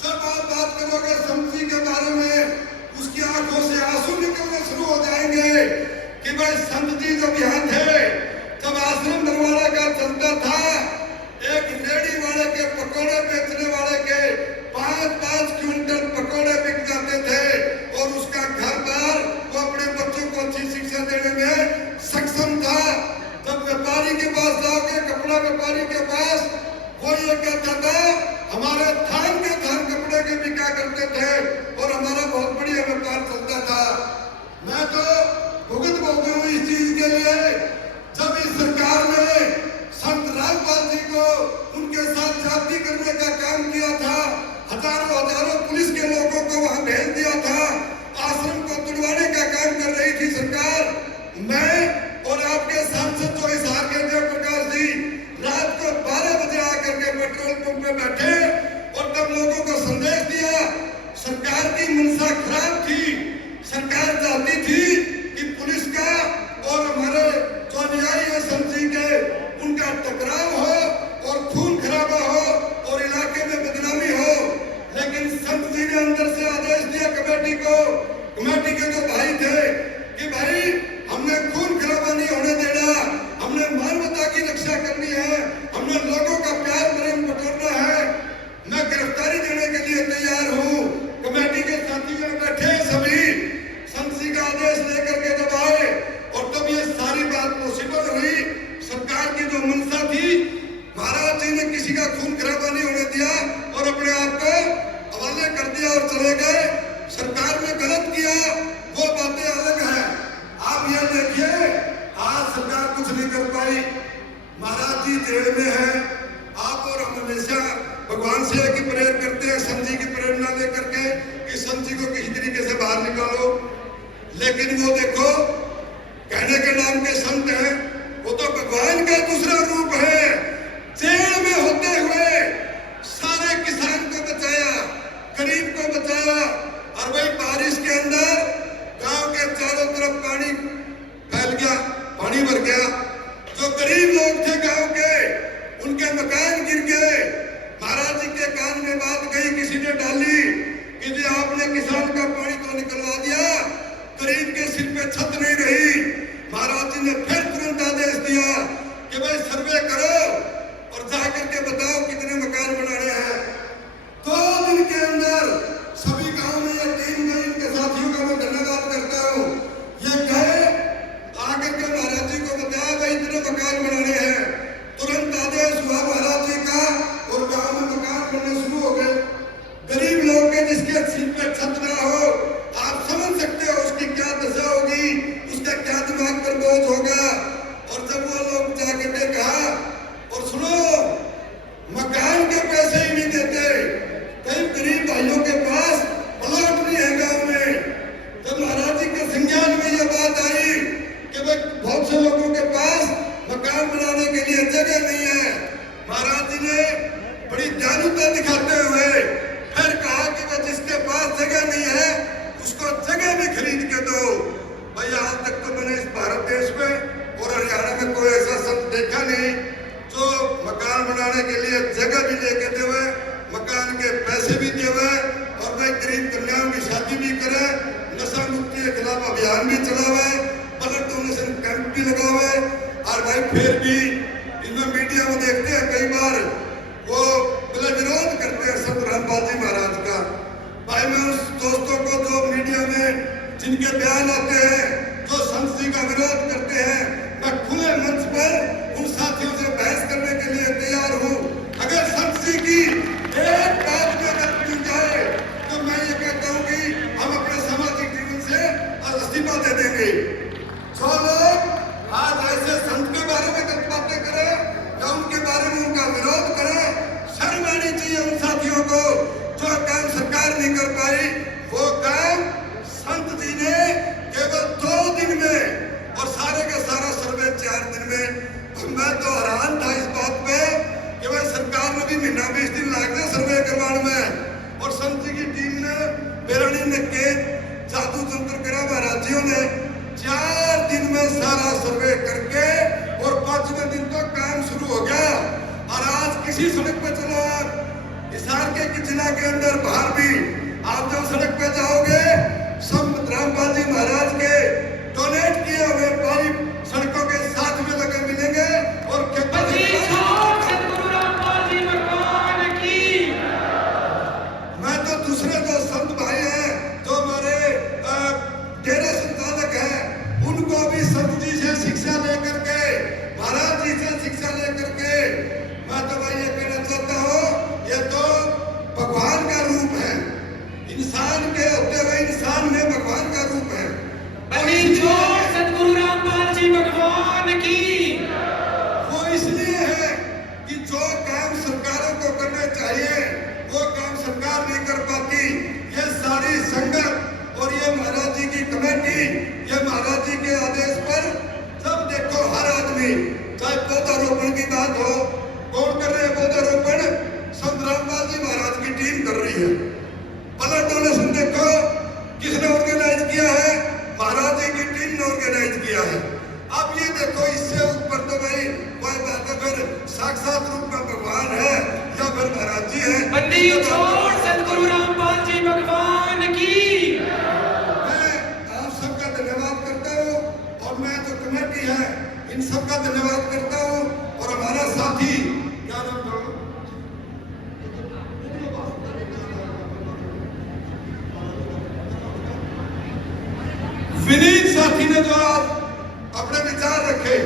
जब आप बात करोगे संत जी के बारे में, उसकी आंखों से आंसू निकलने शुरू हो जाएंगे कि भाई संत जी जब यहाँ थे, जब आश्रम बरवाड़ा का चलता था, एक रेडी वाले के पकौड़े बेचने वाले के 5-5 क्विंटल पकौड़े बिक जाते थे और उसका घर बार वो अपने बच्चों को अच्छी शिक्षा देने में सक्षम था। जब व्यापारी के पास जाओगे, कपड़ा व्यापारी के पास, वो ये कहता था हमारे थान के थान कपड़े के बिका करते थे और हमारा बहुत बढ़िया व्यापार चलता था। मैं तो भुगत भोगी हूँ इस चीज के लिए। जब इस सरकार ने संत रामपाल जी को उनके साथ जाति करने का काम किया था, हजारों पुलिस के लोगों को वहां भेज दिया था, आश्रम को तुड़वाने का काम कर रही थी सरकार। मैं और आपके सांसद जो इस हार के देव प्रकाश जी रात को 12 बजे आकर के पेट्रोल पंप पे बैठे और तब लोगों को संदेश दिया। सरकार की मंशा खराब थी, सरकार चाहती थी कि पुलिस का और हमारे जो अनुयायी है संत जी के, उनका टकराव हो और खून खराबा हो और इलाके में बदनामी हो। लेकिन संत जी ने अंदर से आदेश दिया कमेटी को, कमेटी के जो भाई थे कि भाई हमने खून खराबा नहीं होने देना, हमने मानवता की रक्षा करनी है, हमने लोगों का प्यार प्रेम बटोरना है। मैं गिरफ्तारी देने के लिए तैयार हूँ। कमेटी के साथियों बैठे सभी संत जी का आदेश लेकर के जब आए और तब ये सारी बात पॉसिबल हुई। सरकार की जो मंशा थी, महाराज जी ने किसी का खून खराबा नहीं होने दिया और अपने आप को हवाले कर दिया और चले गए। सरकार ने गलत किया, वो बातें अलग है। आप ये देखिए, आज सरकार कुछ नहीं कर पाई, महाराज जी जेल में है। आप और हम हमेशा भगवान से एक ही प्रेयर करते हैं, संत जी की प्रेरणा लेकर के कि संत जी को किसी तरीके से बाहर निकालो। लेकिन वो देखो, कहने के नाम के संत हैं, वो तो भगवान का दूसरा रूप है। जेल में होते हुए सारे किसान को बचाया, गरीब को बचाया। और वही बारिश के अंदर गांव के चारों तरफ पानी फैल गया, पानी भर गया। जो गरीब लोग थे गांव के, उनके मकान गिर गए। महाराज जी के कान में बात गई, किसी ने डाली कि जी आपने किसान का पानी तो निकलवा दिया, गरीब के सिर पे छत नहीं रही। महाराज जी ने फिर तुरंत आदेश दिया कि भाई सर्वे करो और जाकर के बताओ कितने मकान बनाने हैं। 2 दिन के अंदर सभी गांव में ये टीम गई, इनके साथियों का मैं धन्यवाद करता हूँ। ये गए, आकर के महाराज जी को बताया भाई इतने मकान बनाने हैं। तुरंत आदेश हुआ महाराज जी का और गांव में मकान बनने शुरू हो गए। गरीब लोग के जिसके सिर पे छत ना हो, आप समझ सकते हो उसकी क्या दशा होगी, उसका क्या दिमाग पर बोझ होगा। और जब वो लोग जाकर के कहा, और सुनो, मकान के पैसे ही नहीं देते, कई गरीब भाइयों के पास प्लॉट नहीं है गांव में। जब महाराज जी के संज्ञान में ये बात आई कि भाई बहुत से लोगों के पास मकान बनाने के लिए जगह नहीं है, महाराज जी ने बड़ी दयालुता दिखाते हुए फिर कहा कि भाई जिसके पास जगह नहीं है उसको जगह भी खरीद के दो। भाई आज तक तो मैंने इस भारत देश में और हरियाणा में कोई ऐसा संत देखा नहीं जो मकान बनाने के लिए जगह भी लेके देवे, मकान के पैसे भी देवे और भाई गरीब कन्याओं की शादी भी करे, नशा मुक्ति के खिलाफ अभियान भी चलावे, ब्लड डोनेशन कैंप भी लगावे। और भाई फिर भी इनमें मीडिया में देखते हैं कई बार वो विरोध करते हैं संत रामपाल जी महाराज का। भाई मैं उस दोस्तों को जो मीडिया में जिनके बयान आते हैं, जो संत जी का विरोध करते हैं, मैं खुले मंच पर उन साथियों से बहस करने के लिए तैयार हूँ। अगर संत जी की एक बात में गलत मिल जाए तो मैं ये कहता हूँ कि हम अपने सामाजिक जीवन से इस्तीफा दे देंगे। जो लोग आज ऐसे संत के बारे में गलत बातें करें या उनके बारे में उनका विरोध करें, शर्म आनी चाहिए उन साथियों को। जो काम सरकार नहीं कर पाई, वो काम संत जी ने केवल 2 दिन में और सारे का सारा सर्वे 4 दिन में। मैं तो हैरान था इस बात पे कि भाई सरकार ने भी महीना 20 दिन लाग गए सर्वे करवाने में, और संत जी की टीम ने बेरणी ने के जादू तंत्र करा। महाराजियों ने 4 दिन में सारा सर्वे करके और 5वें दिन तो काम शुरू हो गया। और आज किसी सड़क पे चलो, हिसार के जिला के अंदर सड़क पे जाओगे, संत रामपाल जी महाराज के डोनेट किए हुए पाइप सड़कों के साथ में लगे मिलेंगे। और सतगुरु रामपाल जी भगवान की। मैं तो दूसरे जो संत भाई हैं, जो हमारे डेरे संचालक हैं, उनको भी संत जी से शिक्षा लेकर के, महाराज जी से शिक्षा लेकर के मैं तो भाई ये कहना चाहता हूँ, ये तो भगवान का रूप है। इंसान के होते हुए इंसान में भगवान का रूप है। सतगुरु रामपाल जी भगवान की। वो इसलिए है कि जो काम सरकारों को करने चाहिए वो काम सरकार नहीं कर पाती। ये सारी संगत और ये महाराज जी की कमेटी, ये महाराज जी के आदेश पर सब देखो हर आदमी, चाहे पौधारोपण की बात हो, कौन कर रहे हैं पौधारोपण? संत रामपाल जी महाराज की टीम कर रही है। ब्लड डोनेशन देखो किसने ऑर्गेनाइज किया है? महाराज जी की टीम ने ऑर्गेनाइज किया है। अब ये देखो, इससे ऊपर तो भाई कोई बात है, फिर साक्षात रूप में भगवान है या फिर महाराज जी है। सतगुरु रामपाल जी भगवान की। मैं आप सबका धन्यवाद करता हूँ और मैं जो कमेटी है इन सबका धन्यवाद करता हूँ। और हमारा साथी क्या नाम था? विनीत साथी ने जो आज अपने विचार रखे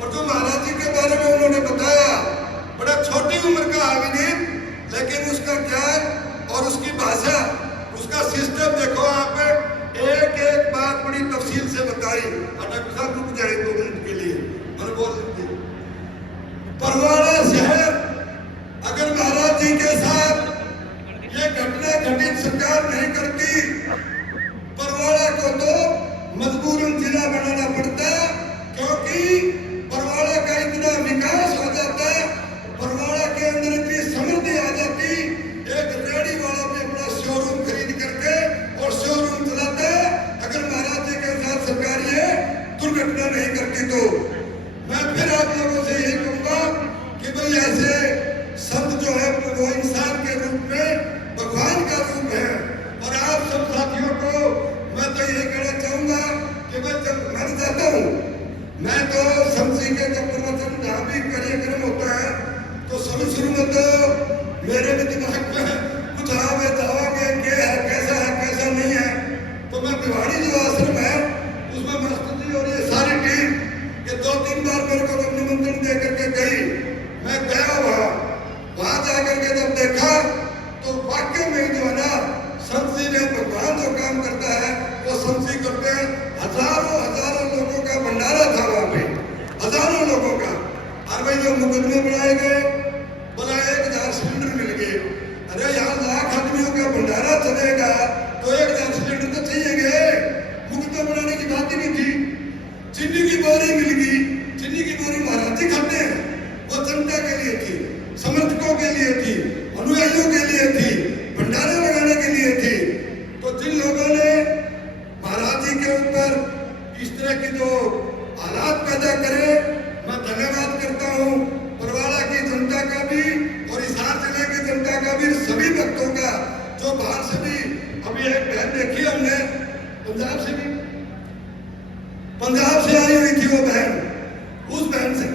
और जो महाराज जी के बारे में उन्होंने बताया, बड़ा छोटी उम्र का है विनीत, लेकिन उसका ज्ञान और उसकी भाषा, उसका सिस्टम देखो आप, एक एक बात बड़ी तफसील से बताई। डॉक्टर साहब रुक जाए 2 मिनट के लिए, मैंने बोल सकती। परवाड़ा शहर अगर महाराज जी के साथ ये घटना घटित सरकार नहीं करती, परवाड़ा को तो मजबूरन जिला बनाना पड़ता, क्योंकि परवाड़ा का इतना विकास हो जाता, परवाड़ा के अंदर इतनी समृद्धि आ जाती। एक रेडी वाला भी अपना शोरूम खरीद करके और शोरूम चलाता, अगर महाराज जी के साथ सरकार ये दुर्घटना नहीं करती। तो मैं फिर आप लोगों से यही कहूंगा कि भाई ऐसे संत जो है वो इंसान के रूप में भगवान का रूप है। और आप सब साथियों को मैं तो यही कहना चाहूंगा कि मैं जब मर जाता हूँ, मैं तो संत जी के जब प्रवचन जहाँ भी कार्यक्रम होता है तो शुरू में तो मेरे भी दिमाग में कुछ आवे जावागे क्या है, कैसा नहीं है। तो मैं भिवाड़ी जो आश्रम है उसमें मास्टर जी और ये सारी टीम ये 2-3 बार मेरे को निमंत्रण दे करके गई। मैं गया वहां जाकर के जब देखा तो वाक्य में जो है ना, संत जी ने भगवान जो काम करता है वो संत जी करते हैं। हजारों लोगों का भंडारा था वहां पे, हजारों लोगों का। और भाई जो मुकदमे बनाए गए, बोला 1000 सिलेंडर मिल गए। अरे यहाँ लाख आदमियों का भंडारा चलेगा तो 1000 सिलेंडर तो चाहिए गए। मुकदमा बनाने की बात ही नहीं थी। चीनी की बोरी मिल गई, चीनी की बोरी महाराज जी खाते हैं, वो जनता के लिए थी, समर्थकों के लिए थी, अनुयायियों के लिए थी, भंडारे लगाने के लिए थी। तो जिन लोगों ने महाराज जी के ऊपर इस तरह की जो हालात पैदा करे, मैं धन्यवाद करता हूँ परवाड़ा की जनता का भी और हिसार जिले की जनता का भी, सभी भक्तों का जो बाहर से भी। अभी एक बहन देखी हमने पंजाब से आई हुई थी, वो बहन, उस बहन से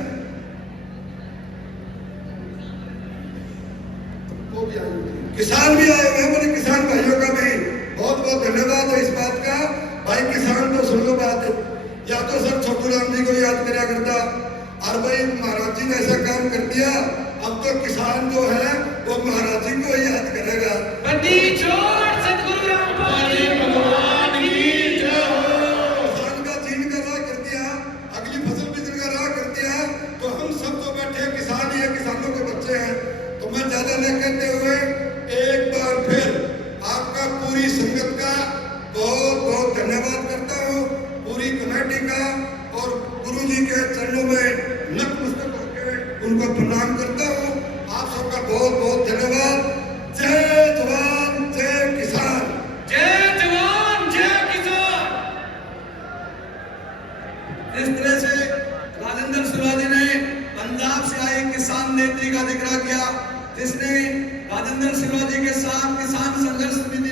वो भी आई हुई थी। किसान भी आए हुए, मेरे किसान भाइयों का भी बहुत बहुत धन्यवाद है इस बात का। भाई किसान तो सुन लो बात, या तो सर छोटू राम जी को याद करा करता, और भाई महाराज जी ने ऐसा काम कर दिया, अब तो किसान जो है वो महाराज जी को याद